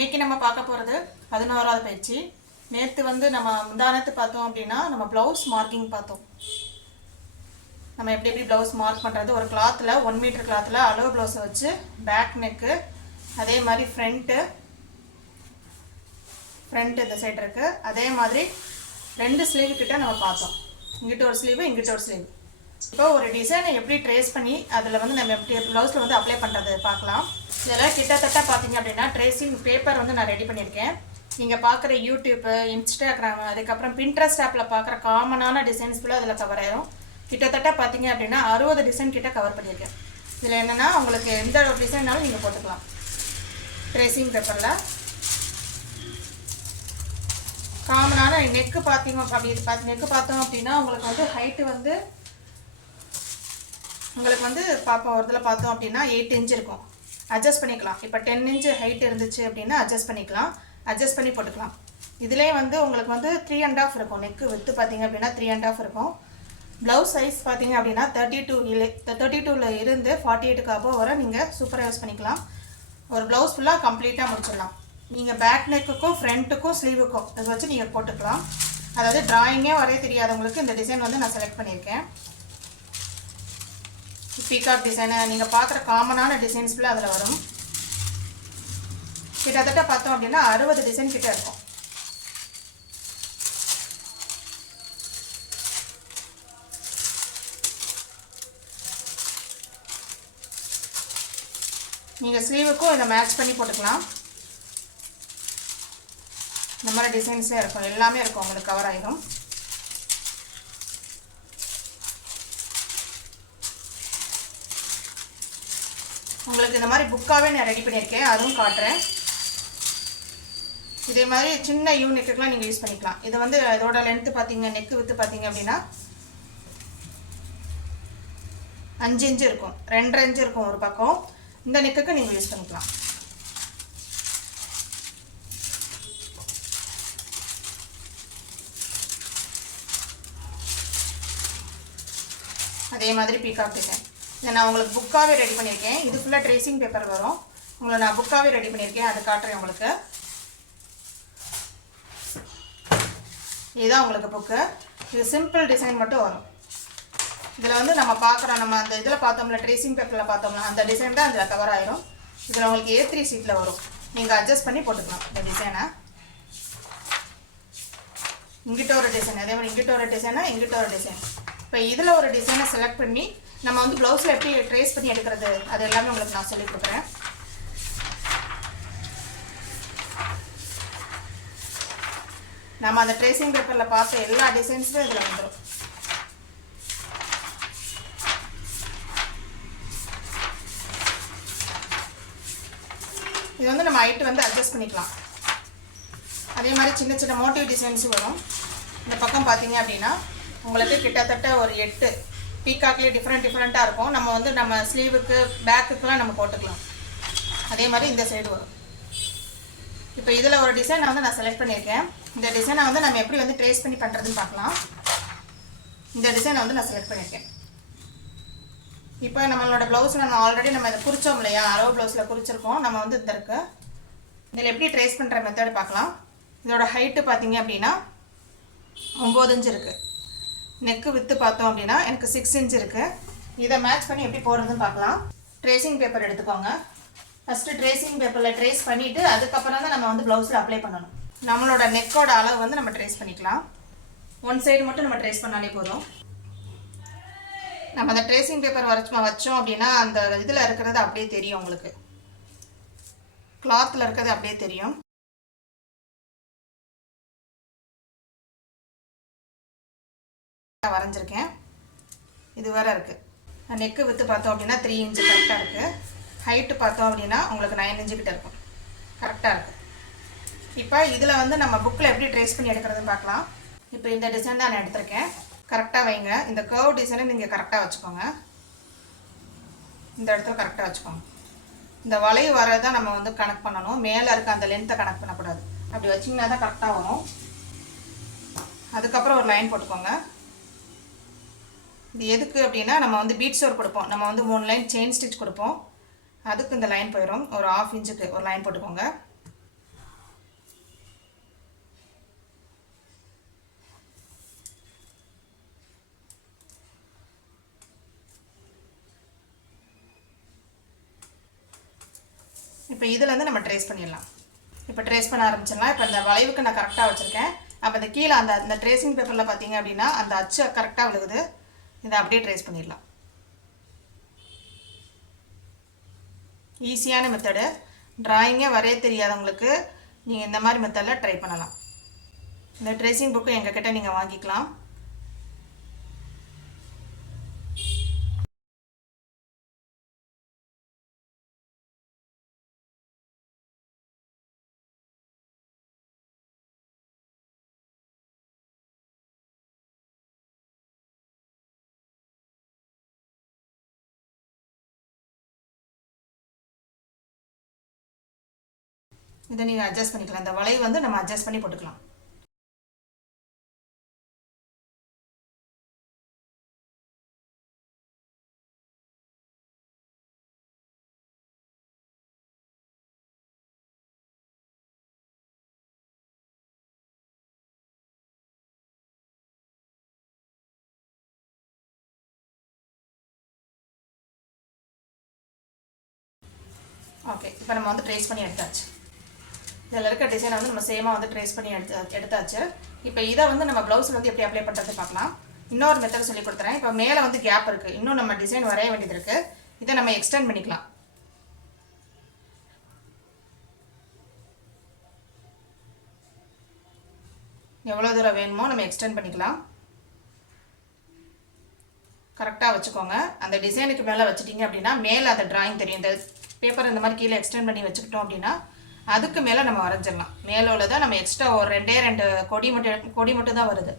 இன்னைக்கு நம்ம பார்க்க போகிறது பதினோராவது பயிற்சி நேற்று வந்து நம்ம முந்தானத்து பார்த்தோம் அப்படின்னா நம்ம ப்ளவுஸ் மார்க்கிங் பார்த்தோம். நம்ம எப்படி எப்படி ப்ளவுஸ் மார்க் பண்ணுறது ஒரு கிளாத்தில் ஒன் மீட்டர் கிளாத்தில் அளவு ப்ளவுஸை வச்சு பேக் நெக்கு அதே மாதிரி ஃப்ரண்ட்டு ஃப்ரண்ட் இந்த சைடு இருக்குது அதே மாதிரி ரெண்டு ஸ்லீவ் கிட்ட நம்ம பார்த்தோம். இங்கிட்ட ஒரு ஸ்லீவு இங்கிட்ட ஒரு ஸ்லீவ் இப்போ ஒரு டிசைனை எப்படி ட்ரேஸ் பண்ணி அதில் வந்து நம்ம எப்படி ப்ளவுஸில் வந்து அப்ளை பண்ணுறது பார்க்கலாம். இதெல்லாம் கிட்டத்தட்ட பார்த்தீங்க அப்படின்னா ட்ரேசிங் பேப்பர் வந்து நான் ரெடி பண்ணியிருக்கேன். நீங்கள் பார்க்குற யூடியூப்பு இன்ஸ்டாகிராம் அதுக்கப்புறம் பின்ட்ரெஸ்ட் ஆப்பில் பார்க்குற காமனான டிசைன்ஸ் ஃபுல்லாக அதில் கவர் ஆயிரும். கிட்டத்தட்ட பார்த்தீங்க அப்படின்னா அறுபது டிசைன் கிட்ட கவர் பண்ணியிருக்கேன். இதில் என்னென்னா உங்களுக்கு எந்த ஒரு டிசைன்னாலும் நீங்கள் போட்டுக்கலாம். ட்ரேசிங் பேப்பரில் காமனான நெக்கு பார்த்தீங்க அப்படி பார்த்து நெக்கு பார்த்தோம் அப்படின்னா உங்களுக்கு வந்து ஹைட்டு வந்து உங்களுக்கு வந்து பார்ப்போம் ஒரு இதில் பார்த்தோம் அப்படின்னா எயிட் இன்ச் இருக்கும். அட்ஜஸ்ட் பண்ணிக்கலாம். இப்போ டென் இன்ச்சு ஹைட் இருந்துச்சு அப்படின்னா அட்ஜஸ்ட் பண்ணிக்கலாம். அட்ஜஸ்ட் பண்ணி போட்டுக்கலாம். இதுலேயே வந்து உங்களுக்கு வந்து த்ரீ அண்ட் ஆஃப் இருக்கும். நெக்கு வித்து பார்த்தீங்க அப்படின்னா த்ரீ அண்ட் ஆஃப் இருக்கும். ப்ளவுஸ் சைஸ் பார்த்தீங்க அப்படின்னா தேர்ட்டி டூ இல்லை தேர்ட்டி டூவில் இருந்து ஃபார்ட்டி எயிட்டுக்கு அபோவ் வரை நீங்கள் சூப்பராக யூஸ் பண்ணிக்கலாம். ஒரு ப்ளவுஸ் ஃபுல்லாக கம்ப்ளீட்டாக முடிச்சிடலாம். நீங்கள் பேக் நெக்குக்கும் ஃப்ரண்ட்டுக்கும் ஸ்லீவுக்கும் இதை வச்சு நீங்கள் போட்டுக்கலாம். அதாவது ட்ராயிங்கே வரைய தெரியாதவங்களுக்கு இந்த டிசைன் வந்து நான் செலக்ட் பண்ணியிருக்கேன். பீகாக் டிசைனு நீங்கள் பார்க்குற காமனான டிசைன்ஸ் ஃபுல்லாக அதில் வரும். கிட்டத்தட்ட பார்த்தோம் அப்படின்னா அறுபது டிசைன் கிட்டே இருக்கும். நீங்கள் ஸ்லீவுக்கும் இதை மேட்ச் பண்ணி போட்டுக்கலாம். இந்த மாதிரி டிசைன்ஸே இருக்கும். எல்லாமே இருக்கும். உங்களுக்கு கவர் ஆகிடும் உங்களுக்கு இந்த மாதிரி புக்காகவே நான் ரெடி பண்ணியிருக்கேன். அதுவும் காட்டுறேன். இதே மாதிரி சின்ன யூ நெக்குக்கெலாம் நீங்கள் யூஸ் பண்ணிக்கலாம். இது வந்து இதோட லென்த்து பார்த்தீங்க நெக்கு வித்து பார்த்தீங்க அப்படின்னா அஞ்சு இன்ச்சு இருக்கும். ரெண்டரை இன்ச்சு இருக்கும் ஒரு பக்கம். இந்த நெக்குக்கு நீங்கள் யூஸ் பண்ணிக்கலாம். அதே மாதிரி பீகாக் டிசைன் இதை நான் உங்களுக்கு புக்காகவே ரெடி பண்ணியிருக்கேன். இது ஃபுல்லாக ட்ரேசிங் பேப்பர் வரும். உங்களை நான் புக்காகவே ரெடி பண்ணியிருக்கேன். அதை காட்டுறேன் உங்களுக்கு. இதுதான் உங்களுக்கு புக்கு இது சிம்பிள் டிசைன் மட்டும் வரும். இதில் வந்து நம்ம பார்க்குறோம் நம்ம அந்த இதில் பார்த்தோம்ல ட்ரேசிங் பேப்பரில் பார்த்தோம்னா அந்த டிசைன் தான் அதில் கவர் ஆயிரும். இதில் உங்களுக்கு ஏ த்ரீ சீட்டில் வரும். நீங்கள் அட்ஜஸ்ட் பண்ணி போட்டுக்கலாம். இந்த டிசைனை இங்கிட்ட ஒரு டிசைன் அதே மாதிரி இங்கிட்ட ஒரு டிசைனா இங்கிட்ட ஒரு டிசைன் இப்போ இதில் ஒரு டிசைனை செலக்ட் பண்ணி நம்ம வந்து ப்ளவுஸில் எப்படி ட்ரேஸ் பண்ணி எடுக்கிறது அது எல்லாமே உங்களுக்கு நான் சொல்லி கொடுக்குறேன். நம்ம அந்த ட்ரேசிங் பேப்பரில் பார்த்த எல்லா டிசைன்ஸுமே இதில் வந்துடும் இது வந்து நம்ம ஹைட்டு வந்து அட்ஜஸ்ட் பண்ணிக்கலாம். அதே மாதிரி சின்ன சின்ன மோட்டிவ் டிசைன்ஸும் வரும். இந்த பக்கம் பார்த்தீங்க அப்படின்னா உங்களுக்கு கிட்டத்தட்ட ஒரு எட்டு பீகாக்லேயே டிஃப்ரெண்ட் டிஃப்ரெண்ட்டாக இருக்கும். நம்ம வந்து நம்ம ஸ்லீவுக்கு பேக்குக்கெலாம் நம்ம போட்டுக்கலாம். அதே மாதிரி இந்த சைடு வரும். இப்போ இதில் ஒரு டிசைனை வந்து நான் செலக்ட் பண்ணியிருக்கேன். இந்த டிசைனை வந்து நம்ம எப்படி வந்து ட்ரேஸ் பண்ணி பண்ணுறதுன்னு பார்க்கலாம். இந்த டிசைனை வந்து நான் செலக்ட் பண்ணியிருக்கேன். இப்போ நம்மளோட ப்ளவுஸ் நம்ம ஆல்ரெடி நம்ம இதை குறித்தோம் இல்லையா? அரவு ப்ளவுஸில் குறிச்சிருக்கோம். நம்ம வந்து இந்த இருக்கு. இதில் எப்படி ட்ரேஸ் பண்ணுற மெத்தட் பார்க்கலாம். இதோட ஹைட்டு பார்த்தீங்க அப்படின்னா ஒம்பது இன்ச் இருக்குது நெக்கு வித்து பார்த்தோம் அப்படின்னா எனக்கு சிக்ஸ் இன்ச் இருக்குது இதை மேட்ச் பண்ணி எப்படி போடுறதுன்னு பார்க்கலாம். ட்ரேசிங் பேப்பர் எடுத்துக்கோங்க. ஃபஸ்ட்டு ட்ரேசிங் பேப்பரில் ட்ரேஸ் பண்ணிவிட்டு அதுக்கப்புறம் தான் நம்ம வந்து ப்ளவுஸில் அப்ளை பண்ணணும். நம்மளோட நெக்கோட அளவு வந்து நம்ம ட்ரேஸ் பண்ணிக்கலாம். ஒன் சைடு மட்டும் நம்ம ட்ரேஸ் பண்ணாலே போதும். நம்ம அந்த ட்ரேசிங் பேப்பர் வரைச்சுமா வச்சோம் அப்படின்னா அந்த இதில் இருக்கிறது அப்படியே தெரியும் உங்களுக்கு. கிளாத்தில் இருக்கிறது அப்படியே தெரியும். வரைஞ்சிருக்கேன். இது வேறு இருக்குது நெக்கு விற்று பார்த்தோம் அப்படின்னா த்ரீ இன்ச்சு கரெக்டாக இருக்குது ஹைட்டு பார்த்தோம் அப்படின்னா உங்களுக்கு நைன் இன்ச்சு கிட்ட இருக்கும். கரெக்டாக இருக்குது இப்போ இதில் வந்து நம்ம புக்கில் எப்படி ட்ரேஸ் பண்ணி எடுக்கிறதுன்னு பார்க்கலாம். இப்போ இந்த டிசைன் தான் நான் எடுத்திருக்கேன். கரெக்டாக வைங்க. இந்த கர்வ் டிசைனை நீங்கள் கரெக்டாக வச்சுக்கோங்க. இந்த இடத்துல கரெக்டாக வச்சுக்கோங்க. இந்த வளைவு வரதான் நம்ம வந்து கணக்கு பண்ணணும். மேலே இருக்க அந்த லென்த்தை கணக்கு பண்ணக்கூடாது. அப்படி வச்சிங்கன்னா தான் கரெக்டாக வரும். அதுக்கப்புறம் ஒரு லைன் போட்டுக்கோங்க. இது எதுக்கு அப்படின்னா நம்ம வந்து பீட் ஸ்டோர் கொடுப்போம். நம்ம வந்து மூணு லைன் செயின் ஸ்டிச் கொடுப்போம். அதுக்கு இந்த லைன் போயிடும் ஒரு ஆஃப் இன்ச்சுக்கு ஒரு லைன் போட்டுக்கோங்க. இப்போ இதுலேருந்து நம்ம ட்ரேஸ் பண்ணிடலாம். இப்போ ட்ரேஸ் பண்ண ஆரம்பிச்சிடலாம். இப்போ இந்த வளைவுக்கு நான் கரெக்டாக வச்சுருக்கேன். அப்போ இந்த கீழே அந்த அந்த ட்ரேசிங் பேப்பரில் பார்த்தீங்க அப்படின்னா அந்த அச்சு கரெக்டாக விழுகுது. இதை அப்படியே ட்ரேஸ் பண்ணிடலாம். ஈஸியான மெத்தடு ட்ராயிங்கே வரைய தெரியாதவங்களுக்கு நீங்கள் இந்த மாதிரி மெத்தடில் ட்ரை பண்ணலாம். இந்த ட்ரெஸ்ஸிங் புக்கு எங்ககிட்ட நீங்கள் வாங்கிக்கலாம். இதை நீங்கள் அட்ஜஸ்ட் பண்ணிக்கலாம். இந்த வளைவு வந்து நம்ம அட்ஜஸ்ட் பண்ணி போட்டுக்கலாம். ஓகே இப்போ நம்ம வந்து ட்ரேஸ் பண்ணி எடுத்தாச்சு. இதில் இருக்க டிசைனை வந்து நம்ம சேமாக வந்து ட்ரேஸ் பண்ணி எடுத்து எடுத்தாச்சு. இப்போ இதை வந்து நம்ம ப்ளவுஸில் வந்து எப்படி அப்ளை பண்ணுறது பார்க்கலாம். இன்னொரு மெத்தட் சொல்லி கொடுத்துறேன் இப்போ மேலே வந்து கேப் இருக்குது இன்னும் நம்ம டிசைன் வரைய வேண்டியது இருக்குது இதை நம்ம எக்ஸ்டெண்ட் பண்ணிக்கலாம். எவ்வளோ தூரம் வேணுமோ நம்ம எக்ஸ்டெண்ட் பண்ணிக்கலாம். கரெக்டாக வச்சுக்கோங்க. அந்த டிசைனுக்கு மேலே வச்சுட்டிங்க அப்படின்னா மேலே அந்த ட்ராயிங் தெரியும். இந்த பேப்பர் இந்த மாதிரி கீழே எக்ஸ்டெண்ட் பண்ணி வச்சுக்கிட்டோம் அப்படின்னா அதுக்கு மேலே நம்ம வரைஞ்சிடலாம். மேலே உள்ளதை நம்ம எக்ஸ்ட்ரா ஒரு ரெண்டே ரெண்டு கொடி மட்டும் கொடி மட்டும் தான் வருது.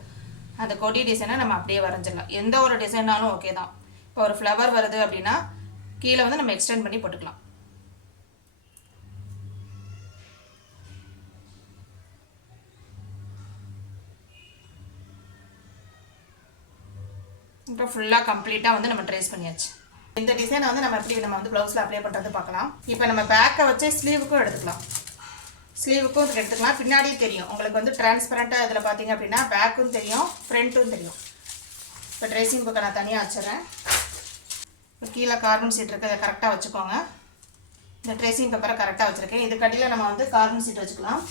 அந்த கொடி டிசைனை நம்ம அப்படியே வரைஞ்சிடலாம். எந்த ஒரு டிசைனாலும் ஓகே தான். இப்போ ஒரு ஃப்ளவர் வருது அப்படின்னா கீழே வந்து நம்ம எக்ஸ்டெண்ட் பண்ணி போட்டுக்கலாம். இப்போ ஃபுல்லாக கம்ப்ளீட்டாக வந்து நம்ம ட்ரேஸ் பண்ணியாச்சு. இந்த டிசைனை வந்து நம்ம எப்படி நம்ம வந்து ப்ளவுஸில் அப்ளை பண்ணுறது பார்க்கலாம். இப்போ நம்ம பேக்கை வச்சு ஸ்லீவுக்கும் எடுத்துக்கலாம். ஸ்லீவுக்கும் எடுத்துக்கலாம். பின்னாடியும் தெரியும். உங்களுக்கு வந்து டிரான்ஸ்பரண்ட்டாக இதில் பார்த்தீங்க அப்படின்னா பேக்கும் தெரியும் ஃப்ரண்ட்டும் தெரியும். இப்போ ட்ரெஸ்ஸிங் புக்கை நான் தனியாக வச்சுறேன் இப்போ கீழே கார்பன் சீட் இருக்குது அதை கரெக்டாக வச்சுக்கோங்க. இந்த ட்ரெஸ்ஸிங் பேப்பரை கரெக்டாக வச்சுருக்கேன். இதுக்கடியில் நம்ம வந்து கார்பன் சீட் வச்சுக்கலாம்.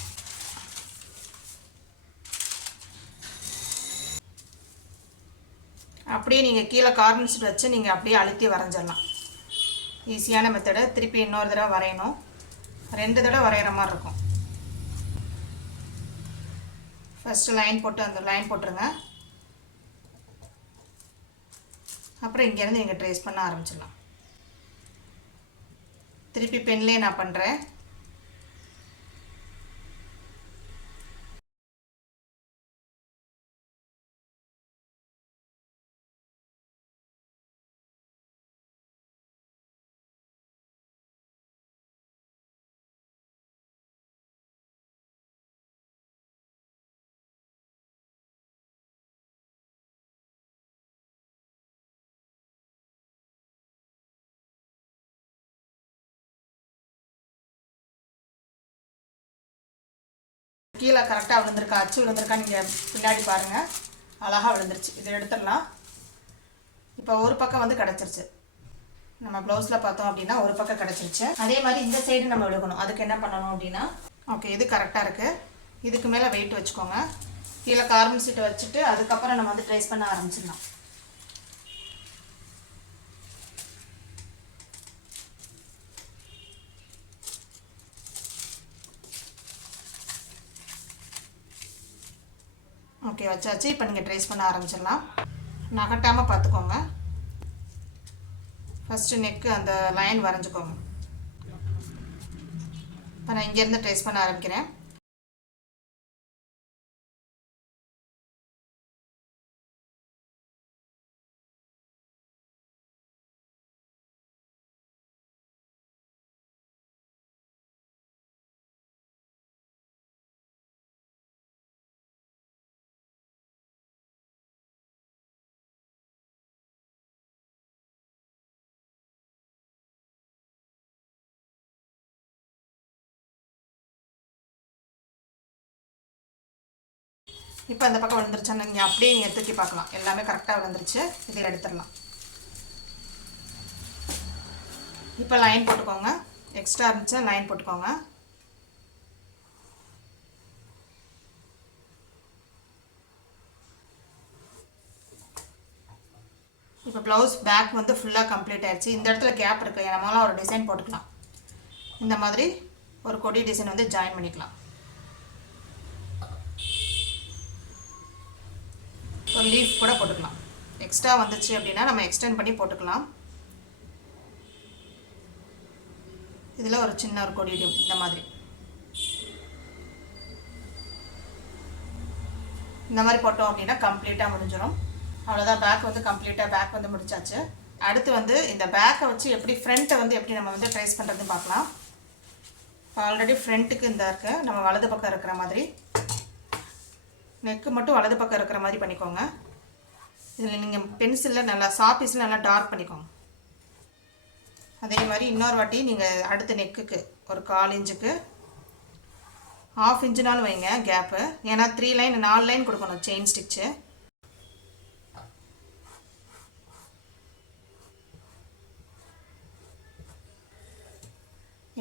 அப்படியே நீங்கள் கீழே கார்னர்ஸ் வச்சு நீங்கள் அப்படியே அழுத்தி வரைஞ்சிடலாம். ஈஸியான மெத்தடை திருப்பி இன்னொரு தடவை வரையணும். ரெண்டு தடவை வரைகிற மாதிரி இருக்கும். ஃபஸ்ட்டு லைன் போட்டு அந்த லைன் போட்டுருங்க. அப்புறம் இங்கேருந்து நீங்கள் ட்ரேஸ் பண்ண ஆரம்பிச்சிடலாம். திருப்பி பென்லேயே நான் பண்ணுறேன் கீழே கரெக்டாக விழுந்திருக்கா அச்சு விழுந்திருக்கா நீங்கள் பின்னாடி பாருங்கள் அழகாக விழுந்துருச்சு. இதை எடுத்துடலாம். இப்போ ஒரு பக்கம் வந்து கிடச்சிருச்சு. நம்ம ப்ளவுஸில் பார்த்தோம் அப்படின்னா ஒரு பக்கம் கிடச்சிருச்சு. அதே மாதிரி இந்த சைடு நம்ம விழுகணும் அதுக்கு என்ன பண்ணணும் அப்படின்னா ஓகே இது கரெக்டாக இருக்குது இதுக்கு மேலே வெயிட் வச்சுக்கோங்க. கீழே கார்பன் சீட்டை வச்சுட்டு அதுக்கப்புறம் நம்ம வந்து ட்ரேஸ் பண்ண ஆரம்பிச்சிடலாம். ஓகே வச்சாச்சு. இப்போ நீங்கள் ட்ரேஸ் பண்ண ஆரம்பிச்சிடலாம். நகட்டாமல் பார்த்துக்கோங்க. ஃபஸ்ட்டு நெக்கு அந்த லைன் வரைஞ்சிக்கோங்க. இப்போ நான் இங்கேருந்து ட்ரேஸ் பண்ண ஆரம்பிக்கிறேன். இப்போ அந்த பக்கம் விழுந்துருச்சுன்னு நீங்கள் அப்படியே நீங்கள் தூக்கி பார்க்கலாம். எல்லாமே கரெக்டாக விழுந்துருச்சு இதில் எடுத்துடலாம். இப்போ லைன் போட்டுக்கோங்க. எக்ஸ்ட்ரா இருந்துச்சா லைன் போட்டுக்கோங்க. இப்போ ப்ளவுஸ் பேக் வந்து ஃபுல்லாக கம்ப்ளீட் ஆயிடுச்சு இந்த இடத்துல கேப் இருக்குது நம்மளாம் ஒரு டிசைன் போட்டுக்கலாம். இந்த மாதிரி ஒரு கொடி டிசைன் வந்து ஜாயின் பண்ணிக்கலாம். ஸோ லீஃப் கூட போட்டுக்கலாம். எக்ஸ்ட்ரா வந்துச்சு அப்படின்னா நம்ம எக்ஸ்டெண்ட் பண்ணி போட்டுக்கலாம். இதில் ஒரு சின்ன ஒரு கொடி இந்த மாதிரி. இந்த மாதிரி போட்டோம் அப்படின்னா கம்ப்ளீட்டாக முடிஞ்சிடும் அவ்வளோதான் பேக் வந்து கம்ப்ளீட்டாக பேக் வந்து முடிச்சாச்சு. அடுத்து வந்து இந்த பேக்கை வச்சு எப்படி ஃப்ரண்ட்டை வந்து எப்படி நம்ம வந்து ட்ரேஸ் பண்ணுறதுன்னு பார்க்கலாம். ஆல்ரெடி ஃப்ரண்ட்டுக்கு இந்த இருக்கு. நம்ம வலது பக்கம் இருக்கிற மாதிரி. நெக்கு மட்டும் வலது பக்கம் இருக்கிற மாதிரி பண்ணிக்கோங்க. இதில் நீங்கள் பென்சிலில் நல்லா சாப்பீஸில் நல்லா டார்க் பண்ணிக்கோங்க. அதே மாதிரி இன்னொரு வாட்டி நீங்கள் அடுத்த நெக்குக்கு ஒரு கால் இன்ச்சுக்கு ஆஃப் இன்ச்சுனாலும் வைங்க கேப்பு ஏன்னா த்ரீ லைன் நாலு லைன் கொடுக்கணும் செயின் ஸ்டிச்சு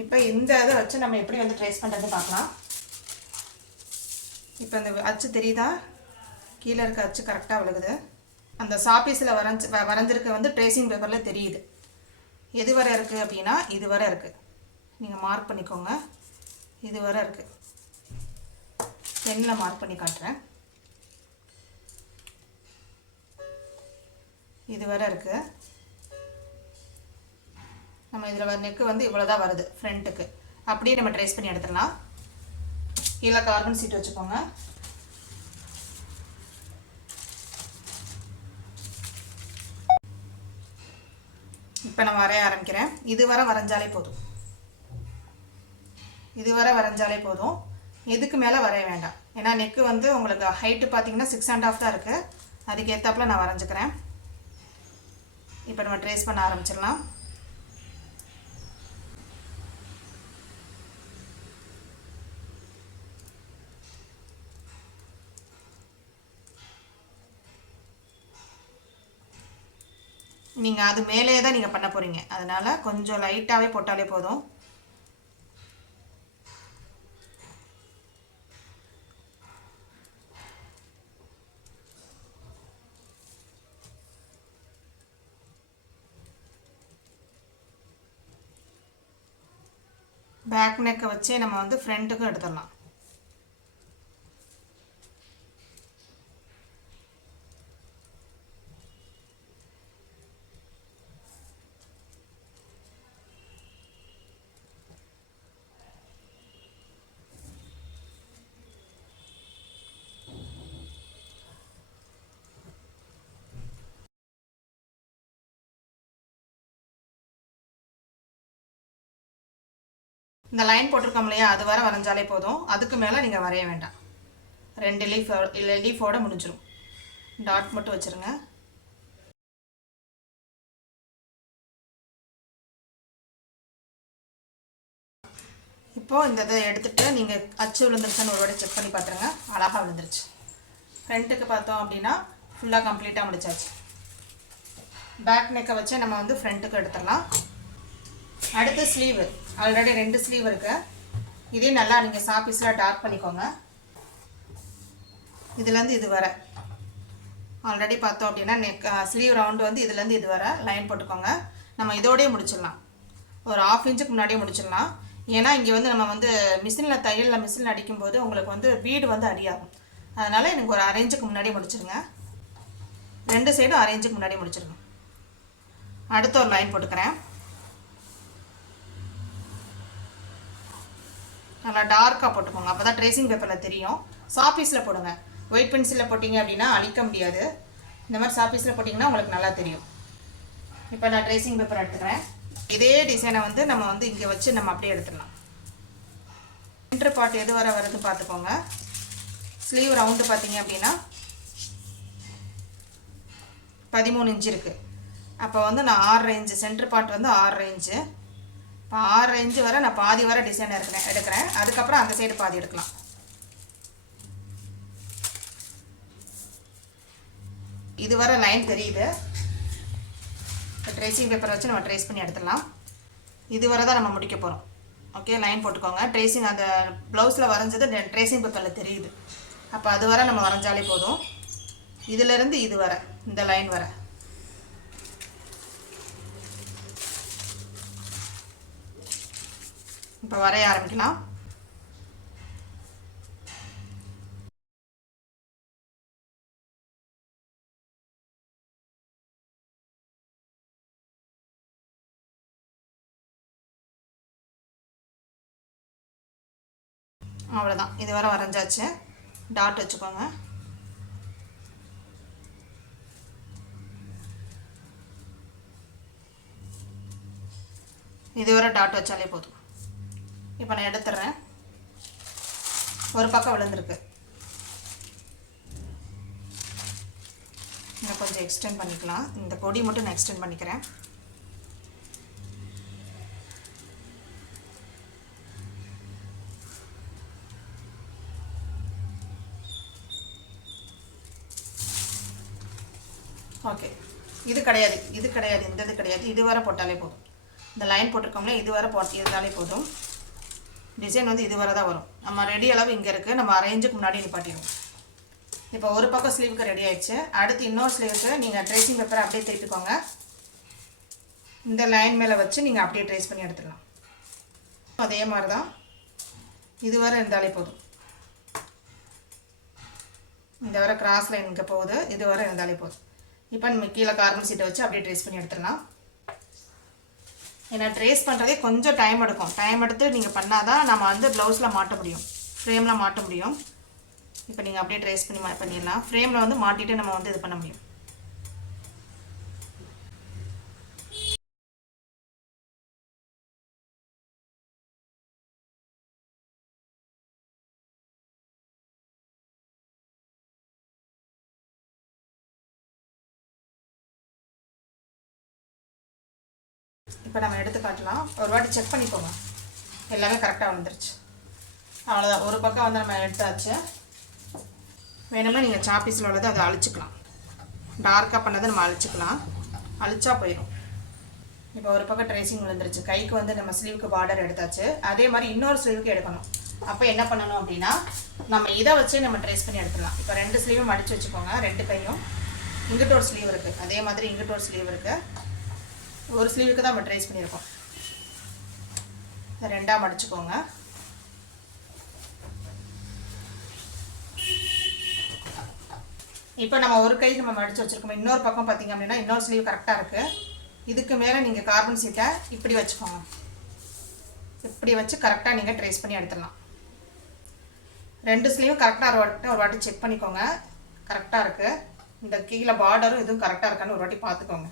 இப்போ இந்த இதை வச்சு நம்ம எப்படி வந்து ட்ரேஸ் பண்ணுறது பார்க்கலாம். இப்போ அந்த அச்சு தெரியுதா? கீழே இருக்க அச்சு கரெக்டாக விழுகுது. அந்த சாப்பீஸில் வரைஞ்சி வ- வரைஞ்சிருக்க வந்து ட்ரேசிங் பேப்பரில் தெரியுது. எது வரை இருக்குது அப்படின்னா இது வரை இருக்குது நீங்கள் மார்க் பண்ணிக்கோங்க. இது வரை இருக்குது பெண்ணில் மார்க் பண்ணி காட்டுறேன். இது வரை இருக்குது நம்ம இதில் நெக்கு வந்து இவ்வளோ தான் வருது ஃப்ரண்ட்டுக்கு அப்படியே நம்ம ட்ரேஸ் பண்ணி எடுத்துடலாம். கீழே கார்பன் சீட் வச்சுக்கோங்க. இப்போ நான் வரைய ஆரம்பிக்கிறேன். இது வரை வரைஞ்சாலே போதும். இது வரை வரைஞ்சாலே போதும். எதுக்கு மேலே வரைய வேண்டாம். ஏன்னா நெக்கு வந்து உங்களுக்கு ஹைட்டு பார்த்தீங்கன்னா சிக்ஸ் அண்ட் ஆஃப் தான் இருக்குது அதுக்கு ஏற்றாப்புல நான் வரைஞ்சிக்கிறேன். இப்போ நம்ம ட்ரேஸ் பண்ண ஆரம்பிச்சிடலாம். நீங்கள் அது மேலே தான் நீங்கள் பண்ண போகிறீங்க அதனால் கொஞ்சம் லைட்டாகவே போட்டாலே போதும். பேக் நெக்கை வச்சே நம்ம வந்து ஃப்ரண்ட்டுக்கும் எடுத்துடலாம். இந்த லைன் போட்டிருக்கோம் இல்லையா? அது வர வரைஞ்சாலே போதும். அதுக்கு மேலே நீங்கள் வரைய வேண்டாம். ரெண்டு லீஃப் இல்லை லீஃபோட முடிஞ்சிடும் டாட் மட்டும் வச்சுருங்க. இப்போது இந்த இதை எடுத்துகிட்டு நீங்கள் அச்சு விழுந்துருச்சுன்னு ஒரு வாட்டி செக் பண்ணி பார்த்துருங்க அழகாக விழுந்துருச்சு. ஃப்ரண்ட்டுக்கு பார்த்தோம் அப்படின்னா ஃபுல்லாக கம்ப்ளீட்டாக முடிச்சாச்சு. பேக் நெக்கை வச்சு நம்ம வந்து ஃப்ரண்ட்டுக்கு எடுத்துடலாம். அடுத்து ஸ்லீவு ஆல்ரெடி ரெண்டு ஸ்லீவ் இருக்கு. இதே நல்லா நீங்கள் சாப்பீஸில் டார்க் பண்ணிக்கோங்க. இதுலேருந்து இது வர. ஆல்ரெடி பார்த்தோம் அப்படின்னா நெக் ஸ்லீவ் ரவுண்டு வந்து இதுலேருந்து இது வர லைன் போட்டுக்கோங்க. நம்ம இதோடயே முடிச்சிடலாம். ஒரு ஆஃப் இன்ச்சுக்கு முன்னாடியே முடிச்சிடலாம். ஏன்னா இங்கே வந்து நம்ம வந்து மிஷினில் தையலில் மிஷினில் அடிக்கும்போது உங்களுக்கு வந்து வீடு வந்து அடியாகும். அதனால் எனக்கு ஒரு அரேஞ்சுக்கு முன்னாடியே முடிச்சிருங்க ரெண்டு சைடும் அரேஞ்சுக்கு முன்னாடியே முடிச்சிருங்க அடுத்த ஒரு லைன் போட்டுக்கிறேன். நல்லா டார்க்காக போட்டுக்கோங்க. அப்போ தான் ட்ரேசிங் பேப்பரில் தெரியும் சாப்பீஸில் போடுங்க. ஒயிட் பென்சிலில் போட்டிங்க அப்படின்னா அழிக்க முடியாது. இந்த மாதிரி சாப்பீஸில் போட்டிங்கன்னா உங்களுக்கு நல்லா தெரியும். இப்போ நான் ட்ரேசிங் பேப்பர் எடுத்துக்கிறேன். இதே டிசைனை வந்து நம்ம வந்து இங்கே வச்சு நம்ம அப்படியே எடுத்துடலாம். சென்டர் பார்ட் எது வர வருதுன்னு பார்த்துக்கோங்க. ஸ்லீவ் ரவுண்டு பார்த்தீங்க அப்படின்னா பதிமூணு இன்ச்சு இருக்குது அப்போ வந்து நான் ஆறு ரேஞ்சு சென்டர் பார்ட் வந்து ஆறு ரேஞ்சு இப்போ ஆறு இன்ச்சு வரை நான் பாதி வரை டிசைன் எடுக்கிறேன். எடுக்கிறேன். அதுக்கப்புறம் அந்த சைடு பாதி எடுக்கலாம். இது வரை லைன் தெரியுது. ட்ரேசிங் பேப்பரை வச்சு நம்ம ட்ரேஸ் பண்ணி எடுத்துடலாம். இதுவரை தான் நம்ம முடிக்க போகிறோம் ஓகே லைன் போட்டுக்கோங்க. ட்ரேசிங் அந்த ப்ளவுஸில் வரைஞ்சது ட்ரேசிங் பேப்பரில் தெரியுது. அப்போ அது வரை நம்ம வரைஞ்சாலே போதும். இதிலேருந்து இது வர இந்த லைன் வரை. இப்போ வரைய ஆரம்பிக்கலாம். அவ்வளோதான் இது வரை வரைஞ்சாச்சு. டாட் வச்சுக்கோங்க. இதுவரை டாட் வச்சாலே போதும். இப்போ நான் எடுத்துடுறேன் ஒரு பக்கம் விழுந்திருக்கு. இன்னும் கொஞ்சம் எக்ஸ்டெண்ட் பண்ணிக்கலாம். இந்த கொடி மட்டும் நான் எக்ஸ்டெண்ட் பண்ணிக்கிறேன். ஓகே. இது கிடையாது. இது கிடையாது. இந்த இது கிடையாது. இது வரை போட்டாலே போதும். இந்த லைன் போட்டிருக்கோம்ல இது வரை போட்டு இருந்தாலே போதும். டிசைன் வந்து இது வரை தான் வரும். நம்ம ரெடி அளவு இங்கே இருக்குது நம்ம அரேஞ்சுக்கு முன்னாடி நிப்பாட்டிடுவோம் இப்போ ஒரு பக்கம் ஸ்லீவுக்கு ரெடி ஆயிடுச்சு. அடுத்து இன்னொரு ஸ்லீவுக்கு நீங்கள் ட்ரேசிங் பேப்பரை அப்படியே திருப்பிக்கோங்க இந்த லைன் மேலே வச்சு நீங்கள் அப்படியே ட்ரேஸ் பண்ணி எடுத்துடலாம் அதே மாதிரி தான் இது வரை இருந்தாலே போதும். இந்த வரை கிராஸ் லைன் இங்கே போகுது. இது வரை இருந்தாலே போதும். இப்போ நம்ம கீழே கார்பன் சீட்டை வச்சு அப்படியே ட்ரேஸ் பண்ணி எடுத்துடலாம். ஏன்னா ட்ரேஸ் பண்ணுறதே கொஞ்சம் டைம் எடுக்கும். டைம் எடுத்து நீங்கள் பண்ணால் தான் நம்ம வந்து ப்ளவுஸில் மாட்ட முடியும். ஃப்ரேமில் மாட்ட முடியும். இப்போ நீங்கள் அப்படியே ட்ரேஸ் பண்ணி மா பண்ணிடலாம் ஃப்ரேமில் வந்து மாட்டிட்டு நம்ம வந்து இது பண்ண முடியும். இப்போ நம்ம எடுத்து காட்டலாம். ஒரு வாட்டி செக் பண்ணிக்கோங்க. எல்லாமே கரெக்டாக வந்துருச்சு. அவ்வளோதான் ஒரு பக்கம் வந்து நம்ம எடுத்தாச்சு. வேணுமே நீங்கள் சாப்பீஸில் உள்ளது அதை அழிச்சிக்கலாம். டார்க்காக பண்ணதை நம்ம அழிச்சிக்கலாம். அழிச்சா போயிடும் இப்போ ஒரு பக்கம் ட்ரேசிங் விழுந்துருச்சு. கைக்கு வந்து நம்ம ஸ்லீவுக்கு பார்டர் எடுத்தாச்சு. அதே மாதிரி இன்னொரு ஸ்லீவுக்கு எடுக்கணும். அப்போ என்ன பண்ணணும் அப்படின்னா நம்ம இதை வச்சு நம்ம ட்ரேஸ் பண்ணி எடுத்துடலாம். இப்போ ரெண்டு ஸ்லீவும் மடித்து வச்சுக்கோங்க. ரெண்டு கையும். இங்கிட்ட ஒரு ஸ்லீவ் இருக்குது அதே மாதிரி இங்கிட்ட ஒரு ஸ்லீவ் இருக்குது ஒரு ஸ்லீவுக்கு தான் நம்ம ட்ரேஸ் பண்ணியிருக்கோம். இதை ரெண்டாக மடிச்சுக்கோங்க. இப்போ நம்ம ஒரு கை நம்ம மடித்து வச்சுருக்கோம். இன்னொரு பக்கம் பார்த்தீங்க அப்படின்னா இன்னொரு ஸ்லீவ் கரெக்டாக இருக்குது இதுக்கு மேலே நீங்கள் கார்பன் சீட்டை இப்படி வச்சுக்கோங்க. இப்படி வச்சு கரெக்டாக நீங்கள் ட்ரேஸ் பண்ணி எடுத்துடலாம். ரெண்டு ஸ்லீவும் கரெக்டாக ஒரு வாட்டி ஒரு வாட்டி செக் பண்ணிக்கோங்க. கரெக்டாக இருக்குது இந்த கீழே பார்டரும் இதுவும் கரெக்டாக இருக்கான்னு ஒரு வாட்டி பார்த்துக்கோங்க.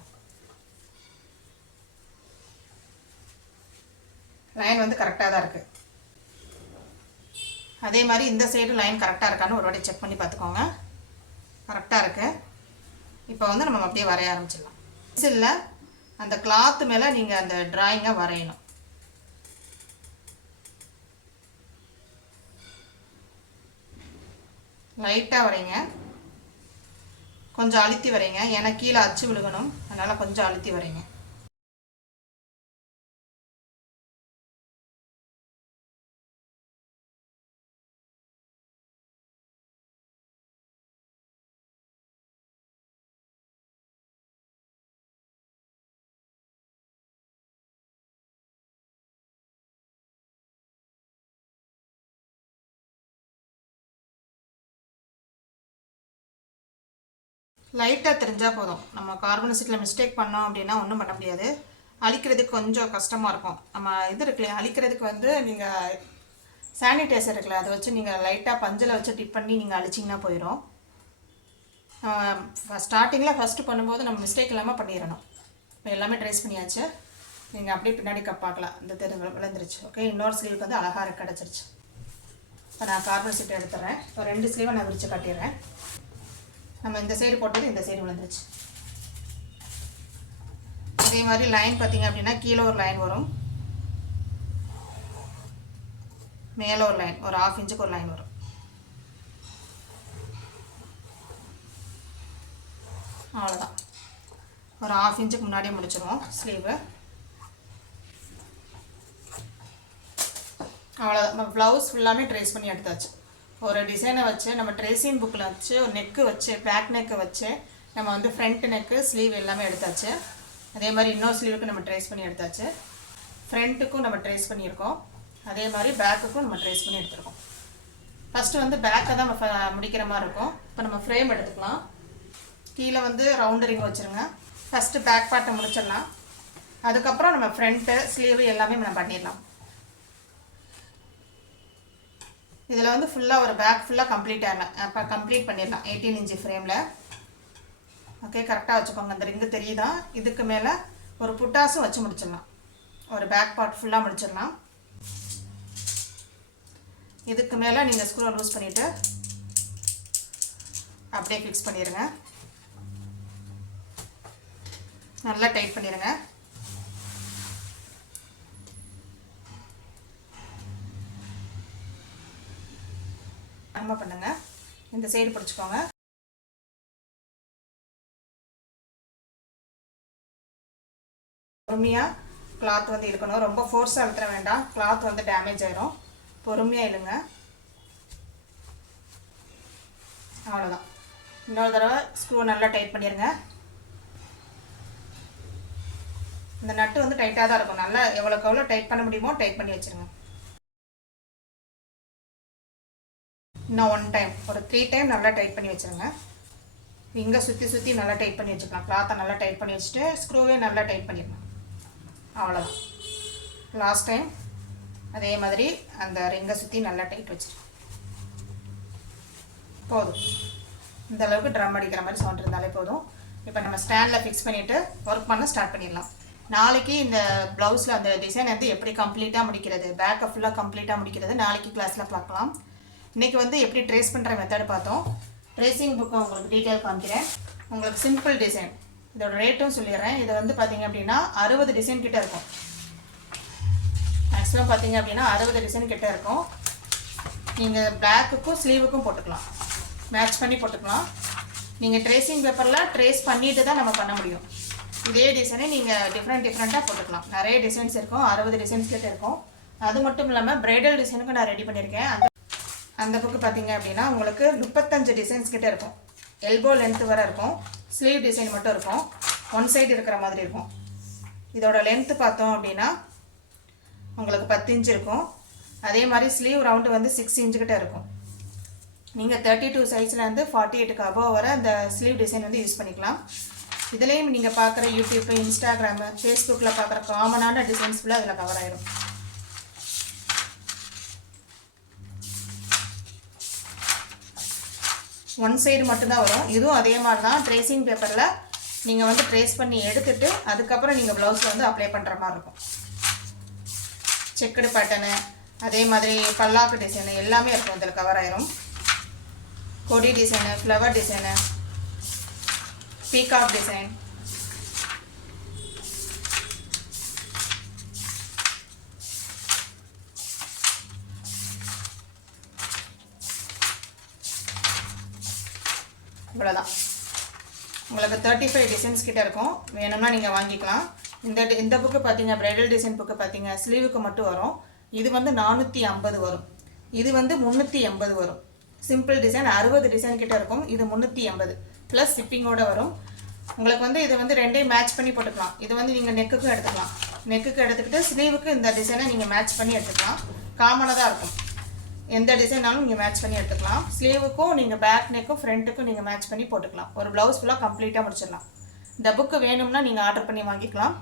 லைன் வந்து கரெக்டாக தான் இருக்குது அதே மாதிரி இந்த சைடு லைன் கரெக்டாக இருக்கான்னு ஒரு வாட்டி செக் பண்ணி பார்த்துக்கோங்க. கரெக்டாக இருக்குது இப்போ வந்து நம்ம அப்படியே வரைய ஆரம்பிச்சிடலாம். பென்சிலில் அந்த கிளாத்து மேலே நீங்கள் அந்த ட்ராயிங்கை வரையணும். லைட்டாக வரைங்க. கொஞ்சம் அழுத்தி வரைங்க. ஏன்னா கீழே அச்சு விழுகணும். அதனால் கொஞ்சம் அழுத்தி வரைங்க. லைட்டாக தெரிஞ்சால் போதும். நம்ம கார்பன் சீட்டில் மிஸ்டேக் பண்ணோம் அப்படின்னா ஒன்றும் பண்ண முடியாது. அழிக்கிறதுக்கு கொஞ்சம் கஷ்டமாக இருக்கும். நம்ம இது இருக்குல்லையா? அழிக்கிறதுக்கு வந்து நீங்கள் சானிடைசர் இருக்குல்ல அதை வச்சு நீங்கள் லைட்டாக பஞ்சில் வச்சு டிப் பண்ணி நீங்கள் அழிச்சிங்கன்னா போயிடும் ஸ்டார்டிங்கில் ஃபஸ்ட்டு பண்ணும்போது நம்ம மிஸ்டேக் இல்லாமல் பண்ணிடணும். இப்போ எல்லாமே ட்ரைஸ் பண்ணியாச்சு. நீங்கள் அப்படியே பின்னாடி கப் பார்க்கலாம். இந்த தெரு விழுந்துருச்சு. ஓகே இன்னொரு ஸ்லீவுக்கு வந்து அழகாக கிடச்சிருச்சு. இப்போ நான் கார்பன் சீட்டை எடுத்துடுறேன் இப்போ ரெண்டு ஸ்லீவை நான் விரித்து கட்டிடுறேன். நம்ம இந்த சைடு போட்டது இந்த சைடு விழுந்துருச்சு. அதே மாதிரி லைன் பார்த்திங்க அப்படின்னா கீழே ஒரு லைன் வரும். மேலே ஒரு லைன் ஒரு ஆஃப் இன்ச்சுக்கு ஒரு லைன் வரும். அவ்வளோதான் ஒரு ஆஃப் இன்ச்சுக்கு முன்னாடியே முடிச்சிருவோம் ஸ்லீவு அவ்வளோதான் நம்ம ப்ளவுஸ் ஃபுல்லாமே ட்ரேஸ் பண்ணி எடுத்தாச்சு. ஒரு டிசைனை வச்சு நம்ம ட்ரேசிங் புக்கில் வச்சு ஒரு நெக்கு வச்சு பேக் நெக்கு வச்சு நம்ம வந்து ஃப்ரண்ட் நெக்கு ஸ்லீவ் எல்லாமே எடுத்தாச்சு. அதே மாதிரி இன்னொரு ஸ்லீவுக்கு நம்ம ட்ரேஸ் பண்ணி எடுத்தாச்சு. ஃப்ரண்ட்டுக்கும் நம்ம ட்ரேஸ் பண்ணியிருக்கோம். அதே மாதிரி பேக்குக்கும் நம்ம ட்ரேஸ் பண்ணி எடுத்திருக்கோம். ஃபஸ்ட்டு வந்து பேக்கை தான் நம்ம ஃப- முடிக்கிற மாதிரி இருக்கும். இப்போ நம்ம ஃப்ரேம் எடுத்துக்கலாம். கீழே வந்து ரவுண்டரிங் வச்சுருங்க. ஃபஸ்ட்டு பேக் பார்ட்டை முடிச்சிடலாம். அதுக்கப்புறம் நம்ம ஃப்ரண்ட்டு ஸ்லீவ் எல்லாமே நம்ம பண்ணிடலாம். இதில் வந்து ஃபுல்லாக ஒரு பேக் ஃபுல்லாக கம்ப்ளீட் ஆகலாம் அப்போ கம்ப்ளீட் பண்ணிடலாம். எயிட்டீன் இன்ச்சு ஃப்ரேமில் ஓகே கரெக்டாக வச்சுக்கோங்க. அந்த ரிங்கு தெரியுதா? இதுக்கு மேலே ஒரு புட்டாஸும் வச்சு முடிச்சிடலாம். ஒரு பேக் பார்ட் ஃபுல்லாக முடிச்சிடலாம். இதுக்கு மேலே நீங்கள் ஸ்க்ரூவை லூஸ் பண்ணிவிட்டு அப்படியே ஃபிக்ஸ் பண்ணிடுங்க. நல்லா டைட் பண்ணிடுங்க. நம்ம பண்ணுங்க. இந்த சைடு பிடிச்சிக்கோங்க. பொறுமையாக கிளாத் வந்து இழுக்கணும். ரொம்ப ஃபோர்ஸாக அழுத்துற வேண்டாம். கிளாத் வந்து டேமேஜ் ஆயிரும். பொறுமையாக இழுங்க. அவ்வளோதான் இன்னொரு தடவை ஸ்க்ரூ நல்லா டைட் பண்ணிடுங்க இந்த நட்டு வந்து டைட்டாக தான் இருக்கும். நல்லா எவ்வளோக்கு எவ்வளோ டைட் பண்ண முடியுமோ டைட் பண்ணி வச்சுருங்க. இன்னும் ஒன் டைம் ஒரு த்ரீ டைம் நல்லா டைட் பண்ணி வச்சுருங்க. இங்கே சுற்றி சுற்றி நல்லா டைட் பண்ணி வச்சுக்கலாம். கிளாத்தை நல்லா டைட் பண்ணி வச்சுட்டு ஸ்க்ரூவே நல்லா டைட் பண்ணிடலாம். அவ்வளோதான் லாஸ்ட் டைம் அதே மாதிரி அந்த ரிங்கை சுற்றி நல்லா டைட் வச்சிருக்கேன் போதும். இந்த அளவுக்கு ட்ரம் அடிக்கிற மாதிரி சவுண்ட் இருந்தாலே போதும். இப்போ நம்ம ஸ்டாண்டில் ஃபிக்ஸ் பண்ணிவிட்டு ஒர்க் பண்ண ஸ்டார்ட் பண்ணிடலாம். நாளைக்கு இந்த ப்ளவுஸில் அந்த டிசைன் வந்து எப்படி கம்ப்ளீட்டாக முடிக்கிறது? பேக்கை ஃபுல்லாக கம்ப்ளீட்டாக முடிக்கிறது? நாளைக்கு கிளாஸில் பார்க்கலாம். இன்றைக்கி வந்து எப்படி ட்ரேஸ் பண்ணுற மெத்தடு பார்த்தோம். ட்ரேசிங் புக்கை உங்களுக்கு டீட்டெயில் காமிக்கிறேன். உங்களுக்கு சிம்பிள் டிசைன் இதோட ரேட்டும் சொல்லிடுறேன். இதை வந்து பார்த்தீங்க அப்படின்னா அறுபது டிசைன் கிட்டே இருக்கும். மேக்ஸிமம் பார்த்தீங்க அப்படின்னா அறுபது டிசைன் கிட்டே இருக்கும். நீங்கள் பிளாக்குக்கும் ஸ்லீவுக்கும் போட்டுக்கலாம். மேட்ச் பண்ணி போட்டுக்கலாம். நீங்கள் ட்ரேசிங் பேப்பரில் ட்ரேஸ் பண்ணிட்டு தான் நம்ம பண்ண முடியும். இதே டிசைனை நீங்கள் டிஃப்ரெண்ட் டிஃப்ரெண்ட்டாக போட்டுக்கலாம். நிறைய டிசைன்ஸ் இருக்கும். அறுபது டிசைன்ஸ் கிட்டே இருக்கும். அது மட்டும் இல்லாமல் ப்ரைடல் டிசைனுக்கும் நான் ரெடி பண்ணியிருக்கேன். அந்த அந்த புக்கு பார்த்தீங்க அப்படின்னா உங்களுக்கு முப்பத்தஞ்சு டிசைன்ஸ் கிட்டே இருக்கும். எல்போ லென்த் வரை இருக்கும். ஸ்லீவ் டிசைன் மட்டும் இருக்கும். ஒன் சைடு இருக்கிற மாதிரி இருக்கும். இதோட லென்த்து பார்த்தோம் அப்படின்னா உங்களுக்கு பத்து இன்ச் இருக்கும். அதே மாதிரி ஸ்லீவ் ரவுண்டு வந்து சிக்ஸ் இன்ச்சு கிட்ட இருக்கும். நீங்கள் தேர்ட்டி டூ சைஸ்லேருந்து ஃபார்ட்டி எயிட்டுக்கு அபோவ் வர அந்த ஸ்லீவ் டிசைன் வந்து யூஸ் பண்ணிக்கலாம். இதுலேயும் நீங்கள் பார்க்குற யூடியூப்பு இன்ஸ்டாகிராமு ஃபேஸ்புக்கில் பார்க்குற காமனான டிசைன்ஸ் ஃபுல்லாக அதில் கவர் ஆயிரும். ஒன் சைடு மட்டும்தான் வரும். இதுவும் அதே மாதிரி தான் ட்ரேசிங் பேப்பரில் நீங்கள் வந்து ட்ரேஸ் பண்ணி எடுத்துட்டு அதுக்கப்புறம் நீங்கள் ப்ளவுஸில் வந்து அப்ளை பண்ணுற மாதிரி இருக்கும். செக்குடு பட்டனு அதே மாதிரி பல்லாக்கு டிசைனு எல்லாமே இருக்கும். இதில் கவர் ஆயிரும். கொடி design flower design peacock design இவ்வளோதான் உங்களுக்கு தேர்ட்டி ஃபைவ் டிசைன்ஸ் கிட்ட இருக்கும். வேணும்னா நீங்கள் வாங்கிக்கலாம். இந்த இந்த புக்கு பார்த்தீங்க பிரைடல் டிசைன் புக்கு பார்த்தீங்க ஸ்லீவுக்கு மட்டும் வரும். இது வந்து நானூற்றி ஐம்பது வரும். இது வந்து முந்நூற்றி எண்பது வரும். சிம்பிள் டிசைன் அறுபது டிசைன் கிட்ட இருக்கும். இது முந்நூற்றி எண்பது. ப்ளஸ் சிப்பிங்கோடு வரும். உங்களுக்கு வந்து இது வந்து ரெண்டையும் மேட்ச் பண்ணி போட்டுக்கலாம். இது வந்து நீங்கள் நெக்குக்கும் எடுத்துக்கலாம். நெக்குக்கு எடுத்துக்கிட்டு ஸ்லீவுக்கு இந்த டிசைனை நீங்கள் மேட்ச் பண்ணி எடுத்துக்கலாம். காமனாக தான் இருக்கும். எந்த டிசைனாலும் நீங்கள் மேட்ச் பண்ணி எடுத்துக்கலாம். ஸ்லீவுக்கும் நீங்கள் பேக் நெக்கும் ஃப்ரண்ட்டுக்கும் நீங்கள் மேட்ச் பண்ணி போட்டுக்கலாம். ஒரு ப்ளவுஸ் ஃபுல்லாக கம்ப்ளீட்டாக முடிச்சிடலாம். இந்த புக்கு வேணும்னா நீங்கள் ஆர்டர் பண்ணி வாங்கிக்கலாம்.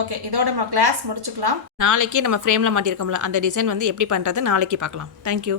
ஓகே இதோட நம்ம கிளாஸ் முடிச்சுக்கலாம். நாளைக்கு நம்ம ஃப்ரேமில் மாட்டியிருக்கோம்ல அந்த டிசைன் வந்து எப்படி பண்ணுறது நாளைக்கு பார்க்கலாம். தேங்க்யூ